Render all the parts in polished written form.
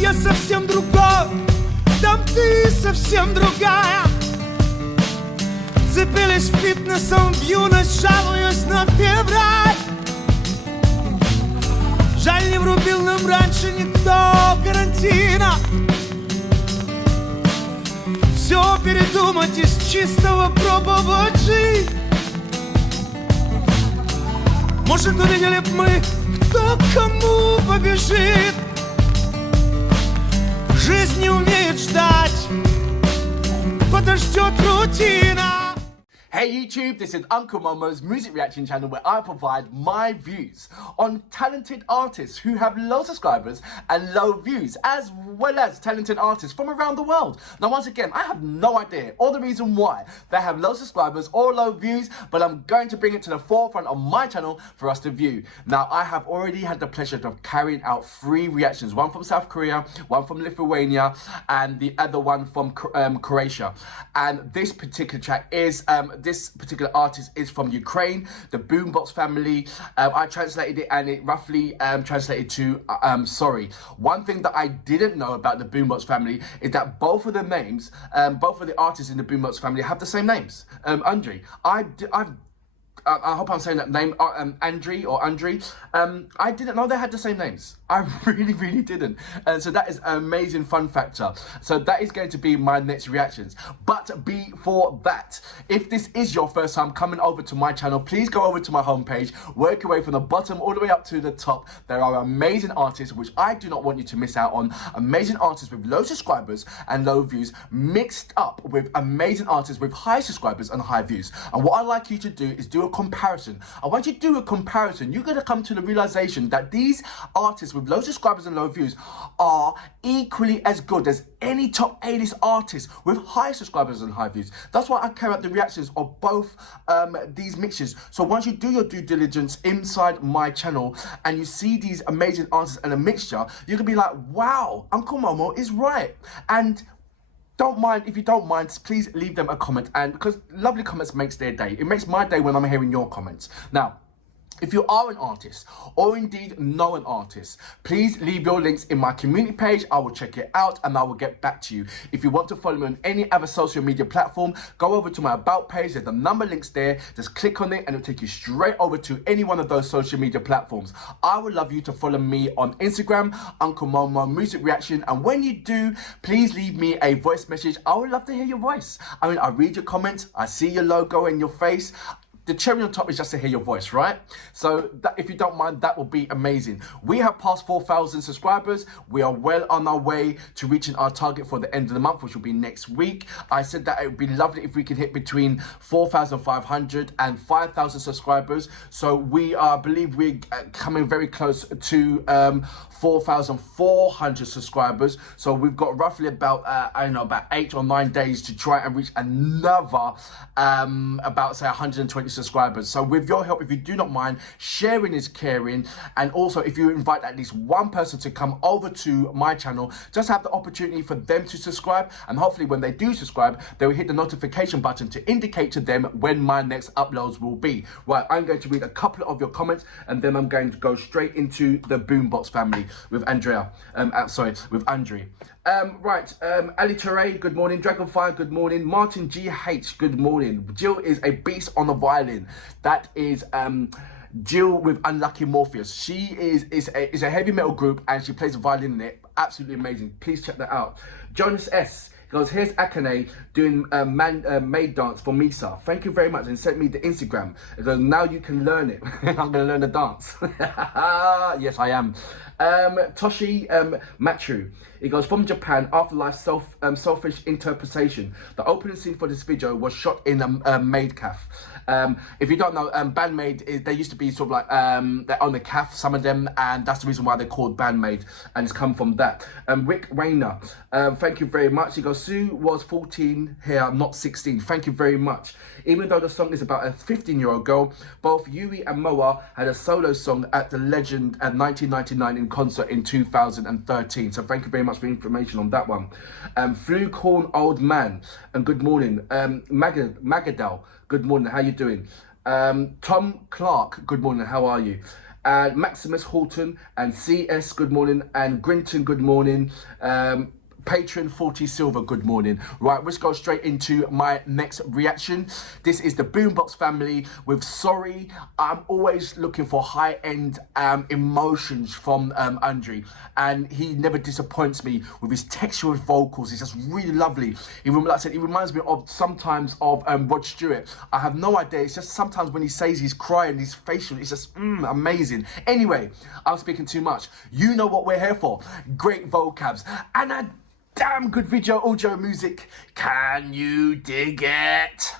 я совсем другой, там ты совсем другая. Вцепились фитнесом в юность, жалуюсь на февраль. Жаль, не врубил нам раньше никто карантина. Все передумать, из чистого пробовать жить. Может, увидели б мы, кто кому побежит. Жизнь не умеет ждать, подождет рутина. Hey YouTube, this is Uncle Momo's music reaction channel where I provide my views on talented artists who have low subscribers and low views, as well as talented artists from around the world. Now once again, I have no idea or the reason why they have low subscribers or low views, but I'm going to bring it to the forefront of my channel for us to view. Now I have already had the pleasure of carrying out 3 reactions, one from South Korea, one from Lithuania, and the other one from Croatia. And this particular track is this particular artist is from Ukraine, the Bumbox family. I translated it and it roughly translated to sorry. One thing that I didn't know about the Bumbox family is that both of the names, both of the artists in the Bumbox family have the same names. Andrei, I hope I'm saying that name, Andrei or Andrei. I didn't know they had the same names. I really didn't. And so that is an amazing fun factor. So that is going to be my next reactions. But before that, if this is your first time coming over to my channel, please go over to my homepage, work your way from the bottom all the way up to the top. There are amazing artists, which I do not want you to miss out on. Amazing artists with low subscribers and low views, mixed up with amazing artists with high subscribers and high views. And what I'd like you to do is do a comparison. And once you do a comparison, you're going to come to the realization that these artists with low subscribers and low views are equally as good as any top A-list artist with high subscribers and high views. That's why I carry out the reactions of both these mixtures. So once you do your due diligence inside my channel and you see these amazing artists and a mixture, you can be like, wow, Uncle Momo is right. And don't mind, if you don't mind, please leave them a comment, and because lovely comments makes their day. It makes my day when I'm hearing your comments. Now, if you are an artist or indeed know an artist, please leave your links in my community page. I will check it out and I will get back to you. If you want to follow me on any other social media platform, go over to my about page. There's the number links there. Just click on it and it'll take you straight over to any one of those social media platforms. I would love you to follow me on Instagram, Uncle Momo Music Reaction. And when you do, please leave me a voice message. I would love to hear your voice. I mean, I read your comments. I see your logo and your face. The cherry on top is just to hear your voice, right? So that, if you don't mind, that will be amazing. We have passed 4,000 subscribers. We are well on our way to reaching our target for the end of the month, which will be next week. I said that it would be lovely if we could hit between 4,500 and 5,000 subscribers. So we believe we're coming very close to 4,400 subscribers. So we've got roughly about, I don't know, about 8 or 9 days to try and reach another, about say 120 subscribers. So with your help, if you do not mind, sharing is caring. And also if you invite at least one person to come over to my channel, just have the opportunity for them to subscribe. And hopefully when they do subscribe, they will hit the notification button to indicate to them when my next uploads will be. Right, I'm going to read a couple of your comments and then I'm going to go straight into the Bumbox family with Andrea, with Andrei. Right, Ali Teray, good morning. Dragonfire, good morning. Martin GH, good morning. Jill is a beast on the violin. That is Jill with Unlucky Morpheus. She is a heavy metal group and she plays the violin in it. Absolutely amazing. Please check that out. Jonas S goes, here's Akane doing maid dance for Misa. Thank you very much, and sent me the Instagram. It goes, now you can learn it. I'm gonna learn the dance. Yes, I am. Toshi Matru, it goes, from Japan, Afterlife Selfish Interpretation. The opening scene for this video was shot in a maid cafe. If you don't know, Bandmaid, they used to be sort of like, they own a cafe, some of them, and that's the reason why they're called Bandmaid, and it's come from that. Rick Rayner, thank you very much. He goes, Sue was 14 here, not 16. Thank you very much. Even though the song is about a 15-year-old girl, both Yui and Moa had a solo song at the Legend at 1999 in concert in 2013. So thank you very much for information on that one. Fluke Horn Old Man, and good morning. Magadal, good morning, how you doing? Tom Clark, good morning, how are you? and Maximus Horton and CS, good morning, and Grinton, good morning. Patron 40 Silver, good morning. Right, let's go straight into my next reaction. This is the Bumbox family with Sorry. I'm always looking for high-end emotions from Andrew, and he never disappoints me with his textured vocals. He's just really lovely. Like I said, he reminds me of sometimes of Rod Stewart. I have no idea. It's just sometimes when he says he's crying, his facial, it's just amazing. Anyway, I'm speaking too much. You know what we're here for. Great vocabs and a damn good video, audio, music. Can you dig it?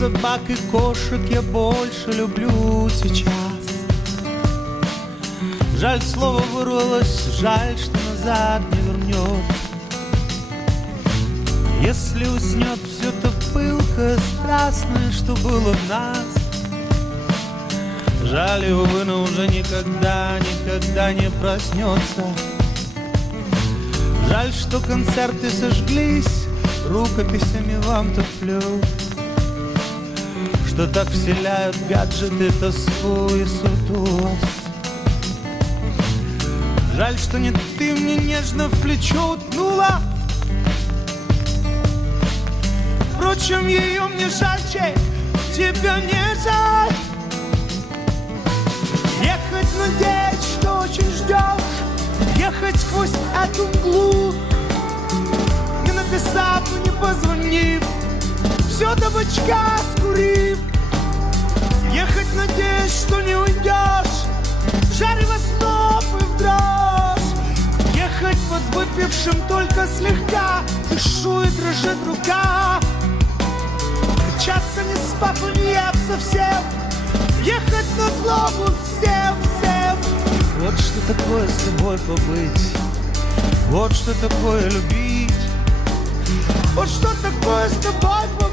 Собак и кошек я больше люблю сейчас. Жаль, слово вырвалось, жаль, что назад не вернется. Если уснет все то пылкое, страстное, что было в нас. Жаль, его но уже никогда, никогда не проснется. Жаль, что концерты сожглись, рукописями вам туплю. Что так вселяют гаджеты тоску и сутулость. Жаль, что не ты мне нежно в плечо уткнула. Впрочем, ее мне жаль, тебя не жаль. Ехать, надеюсь, что очень ждешь. Ехать сквозь эту мглу, не написав и не позвонив, все табачка скурив. Ехать, надеюсь, что не уйдешь, жарево сноп и в дрожь. Ехать под выпившим только слегка, дышу и дрожит рука. Качаться не спав и не ев совсем, ехать на злобу всем, всем. Вот что такое с тобой побыть, вот что такое любить, вот что такое с тобой побыть.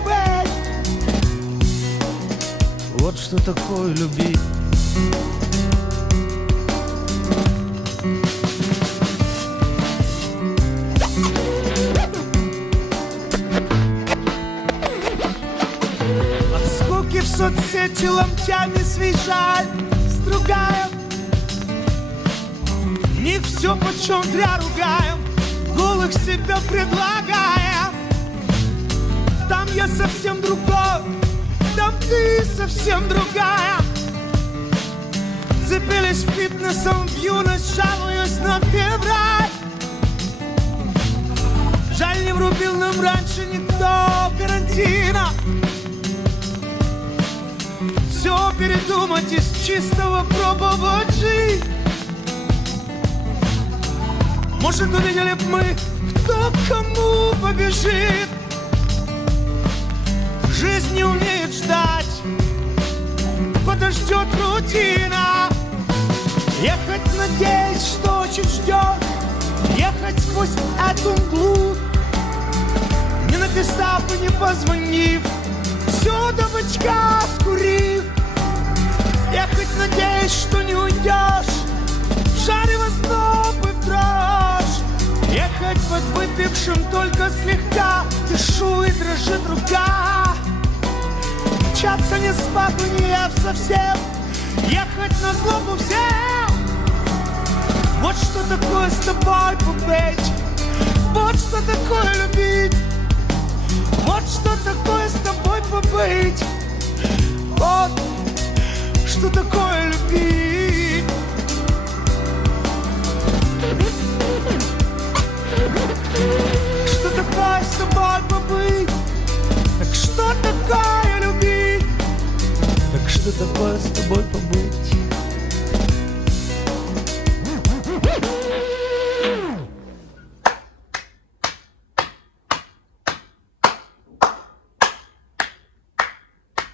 Вот что такое любить. От скуки в соцсети ломтями свой жаль стругаем. В них все почем зря ругаем, голых себя предлагаем. Там я совсем другой, там ты совсем другая. Вцепились фитнесом в юность, жалуюсь на февраль. Жаль, не врубил нам раньше никто карантина. Все передумать, из чистого пробовать жить. Может, увидели б мы, кто кому побежит. Жизнь не умеет ждать, подождет рутина. Ехать, надеясь, что очень ждет, ехать сквозь эту мглу, не написав и не позвонив, все до бычка скурив. Ехать, надеясь, что не уйдешь, в жаре возноб и в дрожь. Ехать под выпившим только слегка, дышу и дрожит рука. Мчаться не спав и не ев совсем, ехать на злобу всем. Вот что такое с тобой побыть, вот что такое любить, вот что такое с тобой побыть, вот что такое любить. Что такое с тобой побыть, так что такое любить, так что такое с тобой побыть.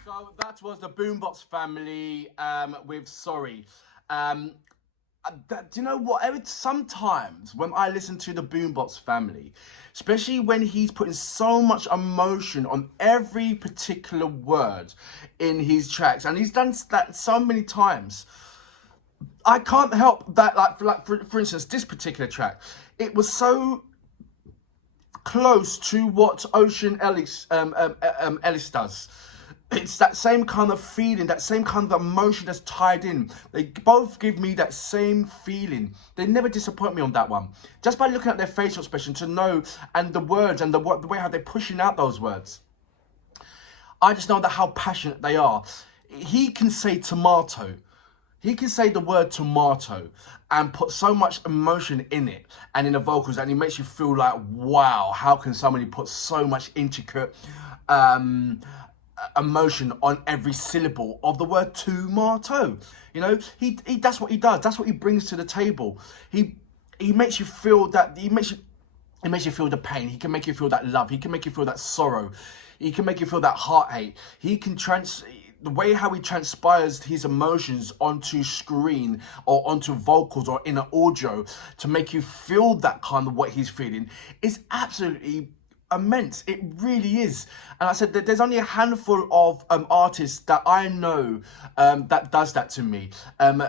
So that was the Bumbox family with Sorry. Do you know what? Sometimes when I listen to the Bumbox family, especially when he's putting so much emotion on every particular word in his tracks, and he's done that so many times, I can't help that. For instance, this particular track, it was so close to what Ocean Ellis does. It's that same kind of feeling, that same kind of emotion that's tied in. They both give me that same feeling. They never disappoint me on that one. Just by looking at their facial expression to know, and the words and the way how they're pushing out those words, I just know that how passionate they are. He can say tomato. He can say the word tomato and put so much emotion in it and in the vocals, and it makes you feel like, wow, how can somebody put so much intricate emotion on every syllable of the word tomato? You know, he that's what he does. That's what he brings to the table. He makes you feel that. He makes you feel the pain. He can make you feel that love. He can make you feel that sorrow. He can make you feel that heartache. He can the way how he transpires his emotions onto screen or onto vocals or in an audio to make you feel that kind of what he's feeling is absolutely immense. It really is. And I said that there's only a handful of artists that I know that does that to me. And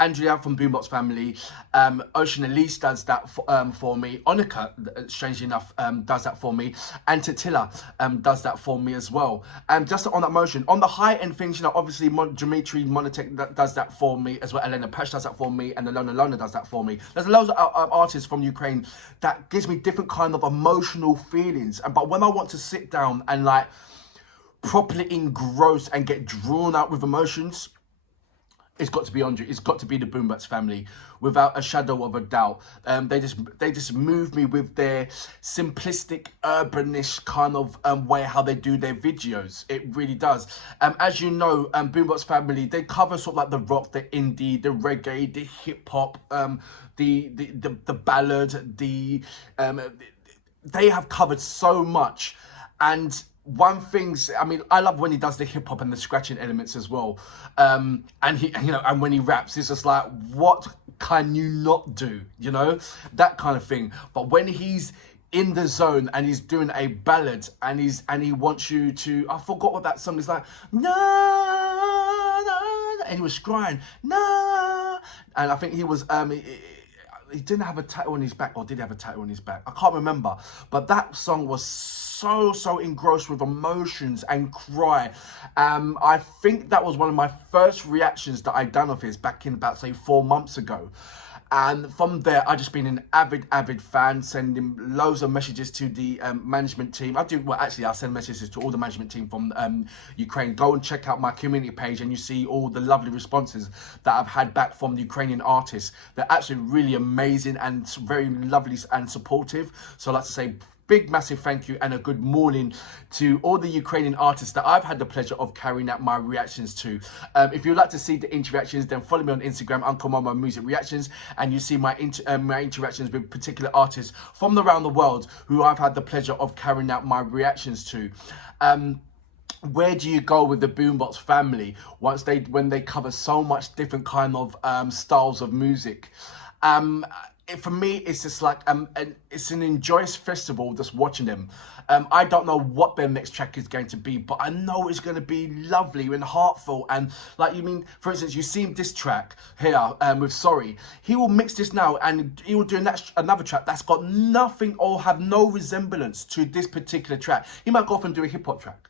Andrea from Bumbox family, Ocean Elise does that for me. Onika, strangely enough, does that for me. And Tatilla does that for me as well. Just on that motion. On the high end things, you know, obviously Dimitri Monotek does that for me as well. Elena Pesh does that for me, and Alona Lona does that for me. There's loads of artists from Ukraine that gives me different kind of emotional feelings, but when I want to sit down and like properly engross and get drawn out with emotions, it's got to be Andre. It's got to be the Bumbox family, without a shadow of a doubt. They just move me with their simplistic, urbanish kind of way how they do their videos. It really does. As you know, Bumbox family, they cover sort of like the rock, the indie, the reggae, the hip hop, the ballad, they have covered so much. And one thing's, I mean, I love when he does the hip hop and the scratching elements as well. And he, you know, and when he raps, it's just like, what can you not do? You know, that kind of thing. But when he's in the zone and he's doing a ballad and he wants you to, I forgot what that song is like. And he was crying, no. And I think he was, he didn't have a tattoo on his back, or did he have a tattoo on his back? I can't remember. But that song was so engrossed with emotions and cry. I think that was one of my first reactions that I done of his back in about, say, 4 months ago. And from there, I've just been an avid fan, sending loads of messages to the management team. I send messages to all the management team from Ukraine. Go and check out my community page and you see all the lovely responses that I've had back from the Ukrainian artists. They're actually really amazing and very lovely and supportive. So I'd like to say big, massive thank you and a good morning to all the Ukrainian artists that I've had the pleasure of carrying out my reactions to. If you'd like to see the interactions, then follow me on Instagram, Uncle Momo Music Reactions, and you see my interactions with particular artists from around the world who I've had the pleasure of carrying out my reactions to. Where do you go with the Bumbox family when they cover so much different kind of styles of music? For me, it's just like it's an enjoyous festival just watching them. I don't know what their next track is going to be, but I know it's going to be lovely and heartfelt. And like, you mean, for instance, you see this track here with Sorry. He will mix this now and he will do another track that's got nothing or have no resemblance to this particular track. He might go off and do a hip hop track.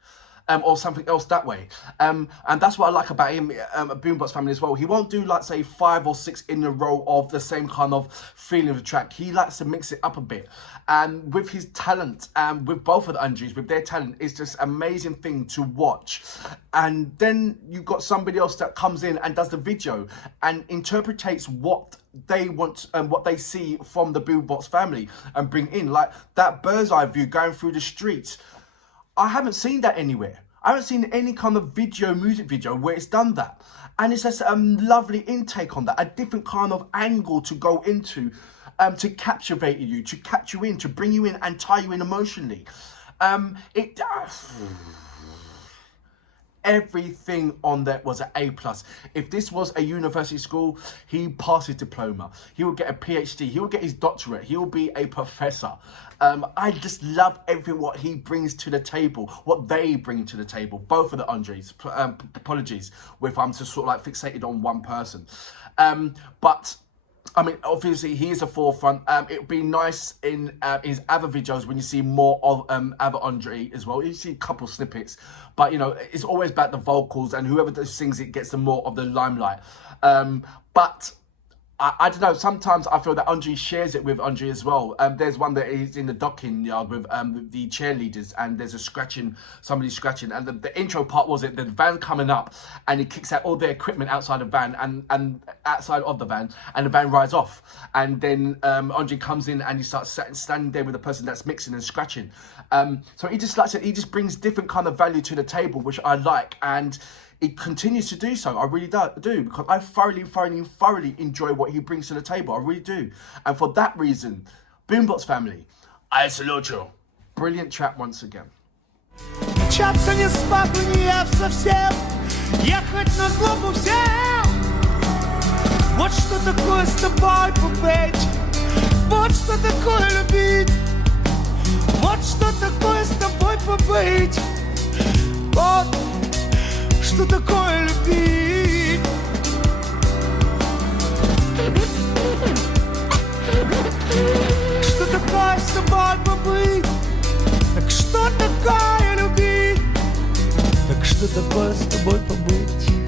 Or something else that way. And that's what I like about him, Bumbox family as well. He won't do like, say, 5 or 6 in a row of the same kind of feeling of the track. He likes to mix it up a bit. And with his talent, and with both of the Andrews, with their talent, it's just an amazing thing to watch. And then you've got somebody else that comes in and does the video and interpretates what they want and what they see from the Bumbox family and bring in. Like that bird's eye view going through the streets. I haven't seen that anywhere. I haven't seen any kind of music video where it's done that. And it's just a lovely intake on that, a different kind of angle to go into, to captivate you, to catch you in, to bring you in and tie you in emotionally. everything on there was an A+. If this was a university school, he passed his diploma. He would get a PhD. He would get his doctorate. He will be a professor. I just love everything what he brings to the table, what they bring to the table. Both of the Andres. Apologies if I'm just sort of like fixated on one person. But I mean, obviously, he is a forefront. It would be nice in his other videos when you see more of other Andre as well. You see a couple snippets, but, you know, it's always about the vocals, and whoever sings it gets the more of the limelight. But I don't know, sometimes I feel that Andre shares it with Andre as well. There's one that is in the docking yard with the cheerleaders, and there's a scratching, somebody scratching, and the intro part was the van coming up, and he kicks out all their equipment outside the van and outside of the van, and the van rides off, and then Andre comes in and he starts standing there with the person that's mixing and scratching. So he just, like I said, he just brings different kind of value to the table, which I like, and he continues to do so. I really do, because I thoroughly enjoy what he brings to the table. I really do. And for that reason, Bumbox family, I salute you. Brilliant track once again. Общаться не с папой, не я совсем. Ехать на злобу всем. Вот что такое с тобой побыть. Вот что такое любить. Вот что такое с тобой побыть. Вот что такое любить. Что такое с тобой побыть? Так что такое любить? Так что такое с тобой побыть?